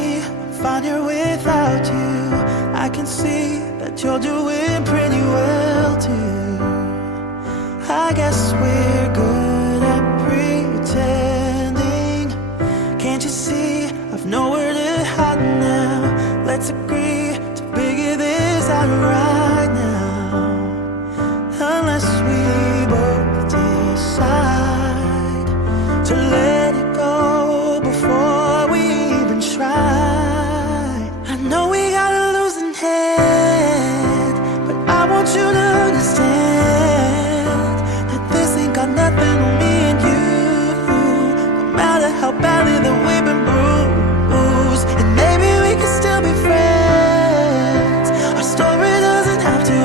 me, I'm fine here without you. I can see that you're doing pretty well too. I guess we're good at pretending. Can't you see I've nowhere to hide now? Let's agree to figure this out right now. Unless we both decide to let it go before we even try. I know we got a losing hand, but I want you to understand that this ain't got nothing on me and you. No matter how badly that we've been bruised, and maybe we can still be friends. Our story doesn't have to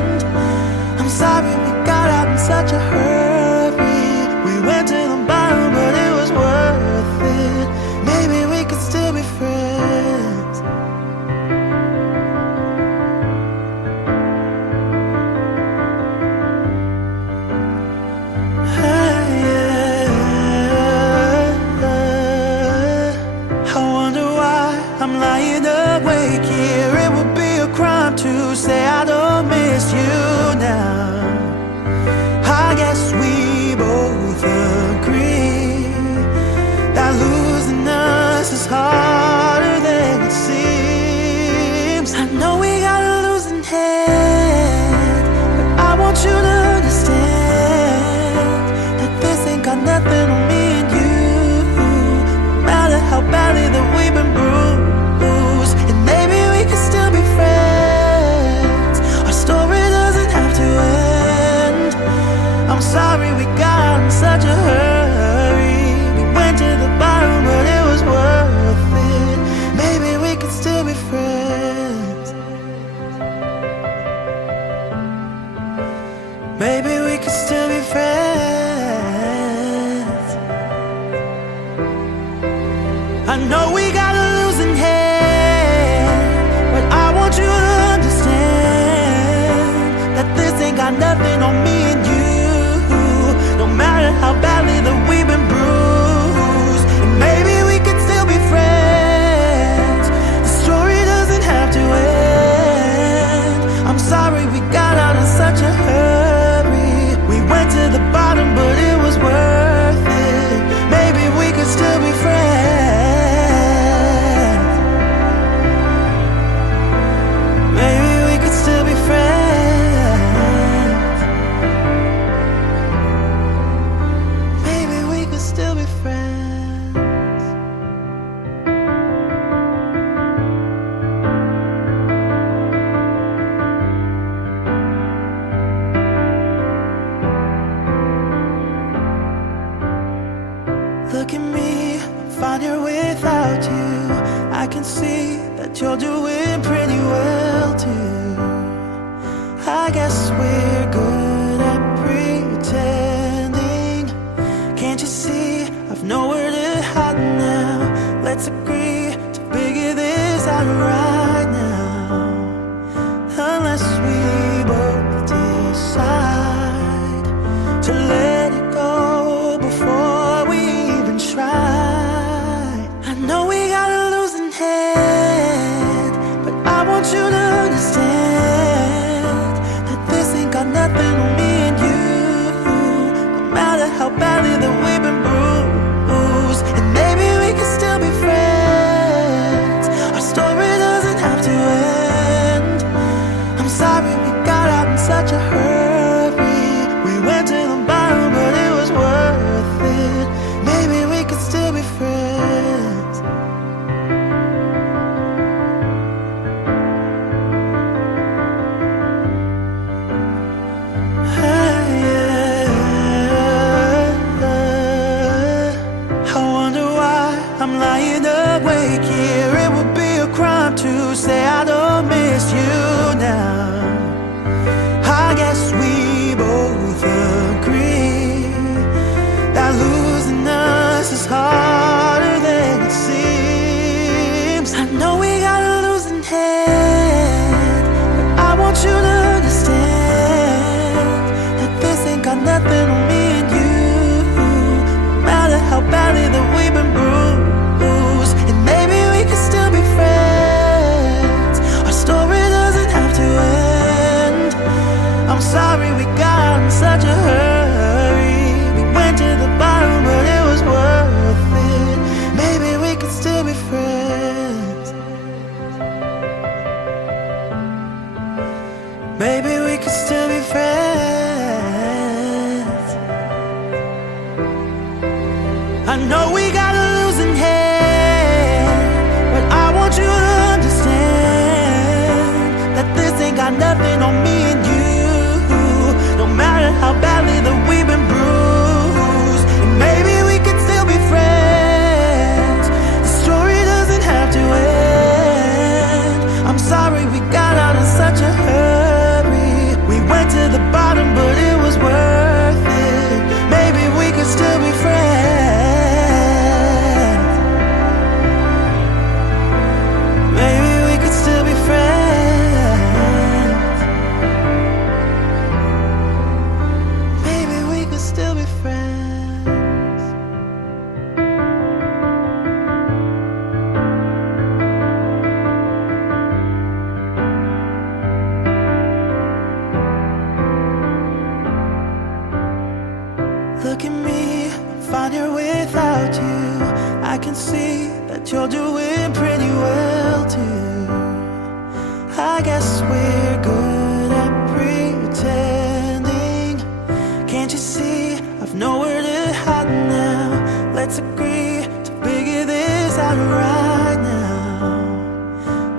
end. I'm sorry we got out in such a hurry. We went to the bottom, but it was worth it. Maybe we could still be friends. I wonder why I'm lying awake here. It would be a crime to say I don't miss you now. I guess we both agree that losing us is harder than it seems. I know we got a losing hand, but I want you to understand that this ain't got nothing on me and you. No matter how badly that we've been bruised, and maybe we can still be friends. Our story doesn't have to end. I'm sorry we got out in such a hurry. We went to the bottom, but it was worth it. Maybe we could still be friends. Maybe we could still be friends. I know we got a losing hand, but I want you to understand that this ain't got nothing on me and you. No matter how badly that we've been bruised, and maybe we could still be friends. The story doesn't have to end. I'm sorry we got out in such a hurry. We went to the bottom, but it was worth it. Maybe we could still be friends. Maybe we could still be friends. Maybe we could still be friends. Look at me, I'm fine here without you. I can see that you're doing pretty well too. I guess we're good at pretending. Can't you see I've nowhere to hide now? Let's agree to figure this out right now. Unless we both decide to let it go before we even try. I know we got a losing hand, but I want you to understand that this ain't got nothing on me and you. No matter how badly that we've been bruised, and maybe we can still be friends. Our story doesn't have to end. I'm sorry we got out in such a hurry. We went to the bottom, but it was worth it. Maybe we could still be friends. I wonder why I'm lying awake here. It would be a crime to say I don't miss you now. I guess we both agree that losing us is harder than it seems. I know we got a losing hand, but I want you to understand that this ain't got nothing on me and you. No matter how badly that we've been bruised, and maybe we that you're doing pretty well too. I guess we're good at pretending. Can't you see I've nowhere to hide now? Let's agree to figure this out right now.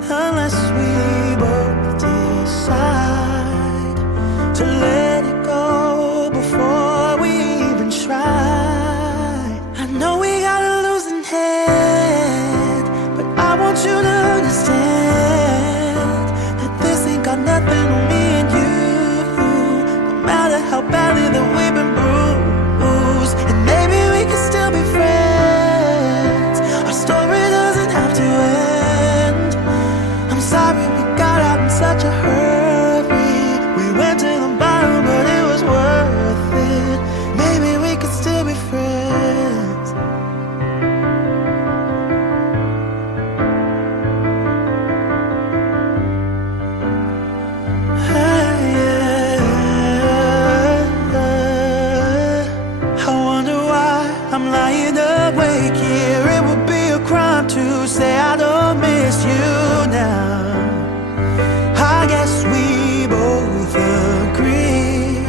Unless we both decide to let it go before we even try. I know we got a losing hand, but I want you to understand that this ain't got nothing on me and you. No matter how badly that we've been bruised, and maybe we can still be friends. Our story doesn't have to end. I'm sorry we got out in such a hurry. We went to the bottom, but it was worth it. Maybe we could still be friends. I wonder why I'm lying awake here. It would be a crime to say I don't miss you now. I guess we both agree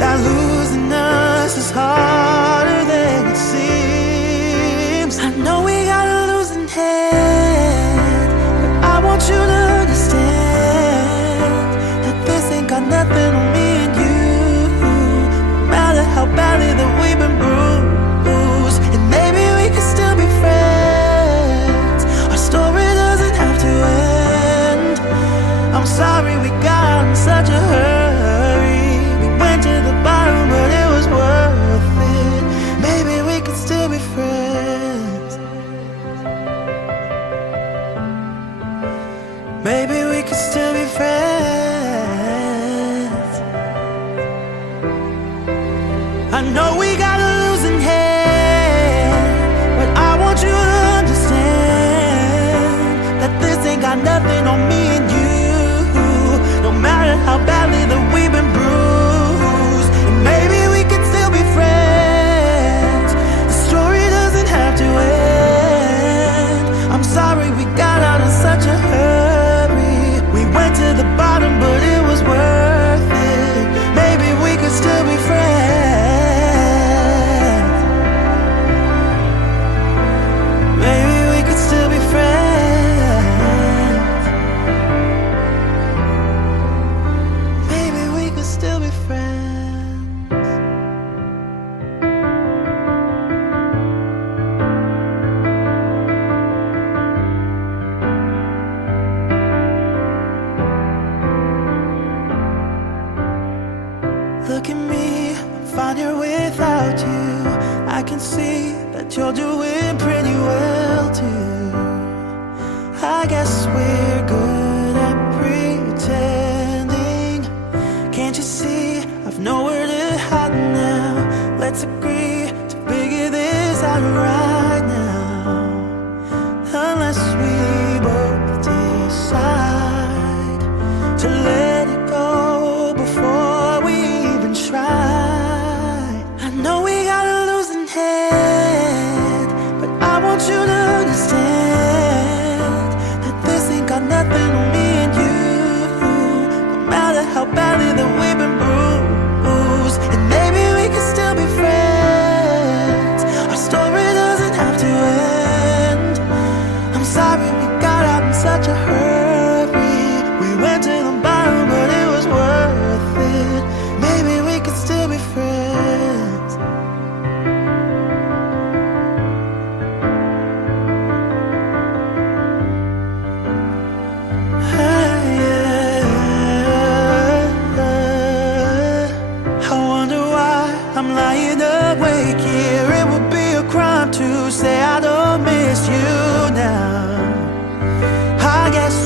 that losing us is harder than it seems. I know we got a losing hand, but I want you to understand that this ain't got nothing on me and you. No matter how badly that we've been bruised, and maybe we can still be friends. Our story doesn't have to end. I'm sorry we got out in such a hurry. We went to the bottom, but it was worth it. Maybe we could still be friends. Maybe we could still be friends. I know we got a losing hand, but I want you to understand that this ain't got nothing on me and you. No matter how badly that we've been bruised, and maybe we could still be friends. The story doesn't have to end. I'm sorry we got out in such a hurry. We went to the bottom, but it was worth it. Maybe we could still be friends. Maybe we could still be friends. Maybe we could still be friends. Look at me, I'm fine here without you. I can see that you're doing pretty well too. I guess we're good at pretending. Can't you see I've nowhere to hide now? Let's agree to figure this out right now. Unless we both decide to let it go before we even try. I know we got a losing hand, but I want you to understand that this ain't got nothing on me and you. No matter how badly that we've been bruised, and maybe we can still be friends. Our story doesn't have to end. I'm sorry we got out in such a hurry. We went to the bottom, but it was worth it. Maybe we could still be friends. I wonder why I'm lying awake here. It would be a crime to say I don't miss you now. I guess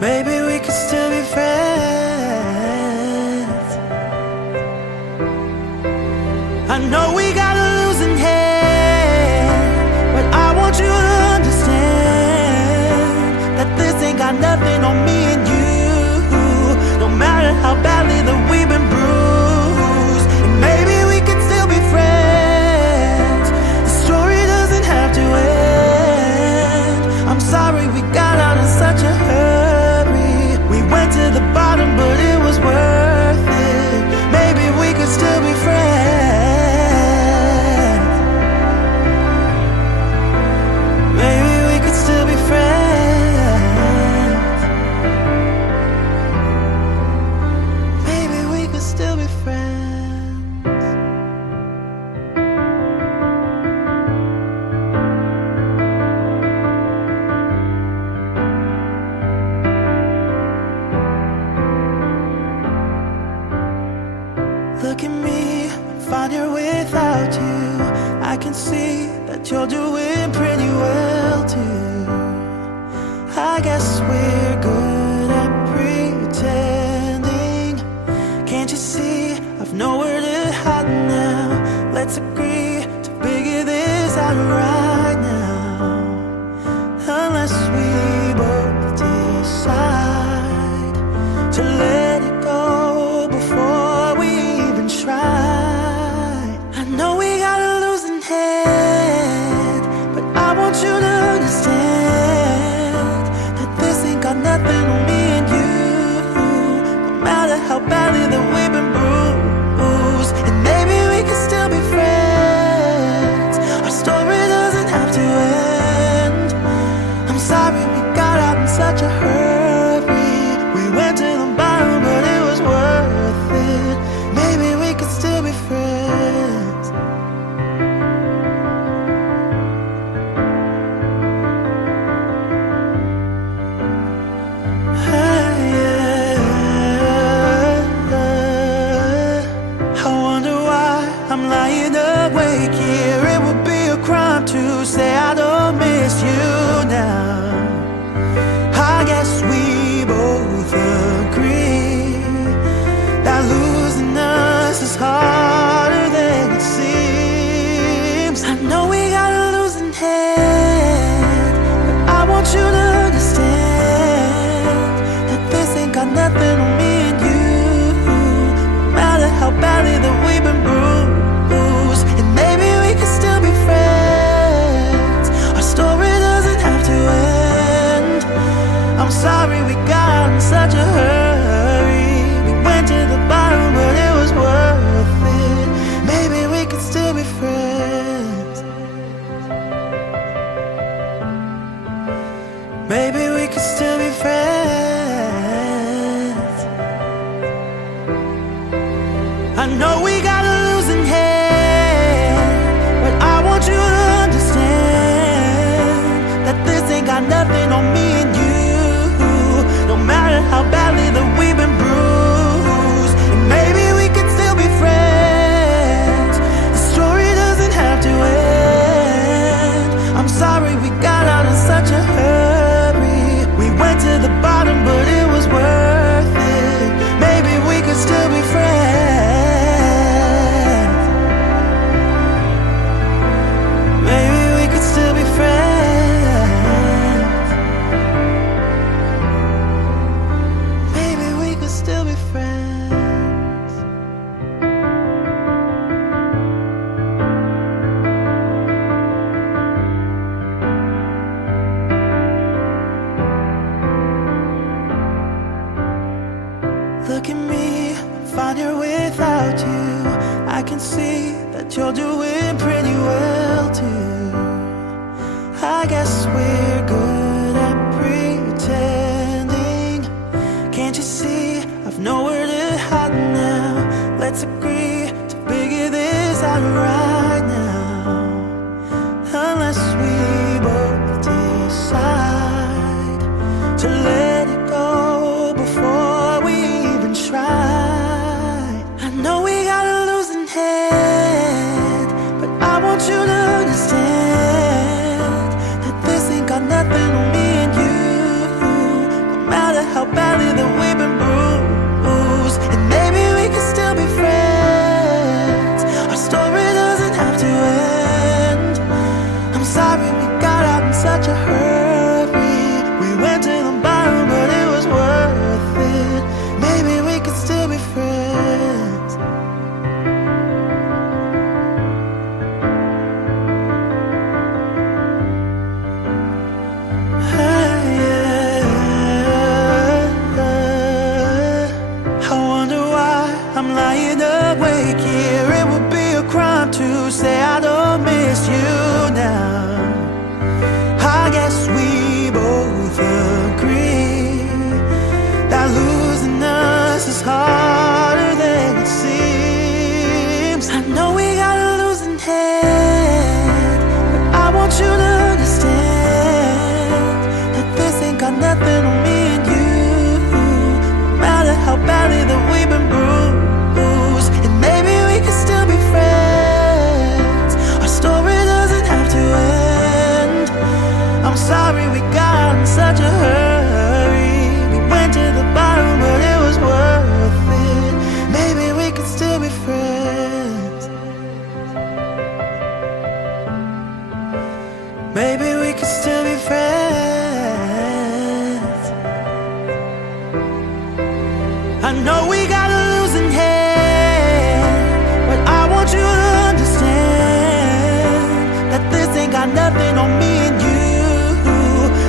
Maybe we could still be friends. I know we got a losing hand, but I want you to understand that this ain't got nothing on me and you. No matter how badly that we've been bruised, and maybe we could still be friends. The story doesn't have to end. I'm sorry we got out in such a hurry. We went to the bottom, but it was worth it. Maybe we could still be friends. Maybe we could still be friends. Maybe we could still be friends. Look at me, I'm fine here without you. I can see that you're doing pretty well too. I guess we're good at pretending. Can't you see I've nowhere to hide now? Let's agree to figure this out right now. Unless we both decide to let it go before we even try. I know we got a losing hand, but I want you to understand that this ain't got nothing on me and you. No matter how badly that we've been bruised, and maybe we can still be friends. Our story doesn't have to end. I'm sorry we got out in such a hurry. We went to the bottom, but it was worth it. Maybe we could still be friends. I wonder why I'm lying awake here. It would be a crime to say I don't miss you now. I guess we both agree that losing us is harder than it seems. I know we got a losing hand, but I want you to understand that this ain't got nothing on me and you. No matter how badly that we've been bruised, and maybe we could still be friends. Our story doesn't have to end. I'm sorry we got out in such a hurry. We went to the bottom, but it was worth it. Maybe we could still be friends. Maybe we could still be friends. I know we got a losing hand, but I want you to understand that this ain't got nothing on me and you. No matter how badly that we've been bruised, and maybe we could still be friends. The story doesn't have to end. I'm sorry we got out in such a hurry. We went to the bottom, but it was worth it. Maybe we could still be friends. Maybe we could still be friends. Maybe we could still be friends. Look at me, I'm fine here without you. I can see that you're doing pretty well too. I guess we're good at pretending. Can't you see I've nowhere to hide now? Let's agree to figure this out right now. Unless we both decide to let it go before we even try. I know we got a losing hand, but I want you to understand that this ain't got nothing matter how badly that we've been bruised. And maybe we can still be friends. Our story doesn't have to end. I'm sorry we got out in such a hurry. We went to the bottom, but it was worth it. Maybe we can still be friends. I'm lying awake here. It would be a crime to say I don't miss you now. I guess we both agree that losing us is harder than it seems. I know we got a losing hand, but I want you to understand that this ain't got nothing on me and you. No matter how badly that we've been bruised, sorry we got in such a hurry. We went to the bottom, but it was worth it. Maybe we could still be friends. Maybe we could still be friends. I know we got a losing hand, but I want you to understand that this ain't got nothing on me and you.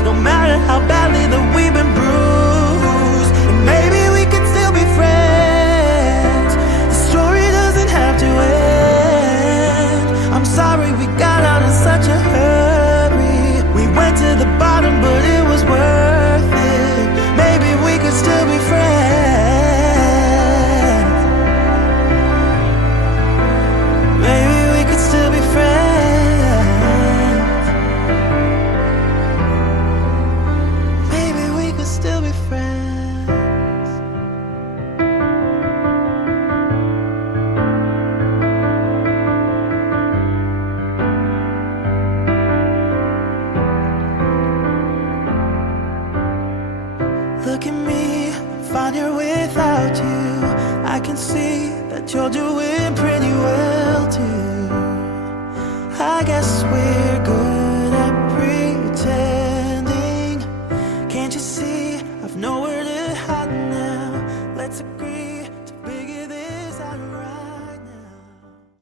No matter how badly that we've been bruised, and maybe we could still be friends. The story doesn't have to end. I'm sorry we got out in such a hurry. We went to the bottom, but it was worth it. Maybe we could still be friends. Maybe we could still be friends. Still be friends. Look at me, I'm fine here without you. I can see that you're doing pretty well too. I guess we're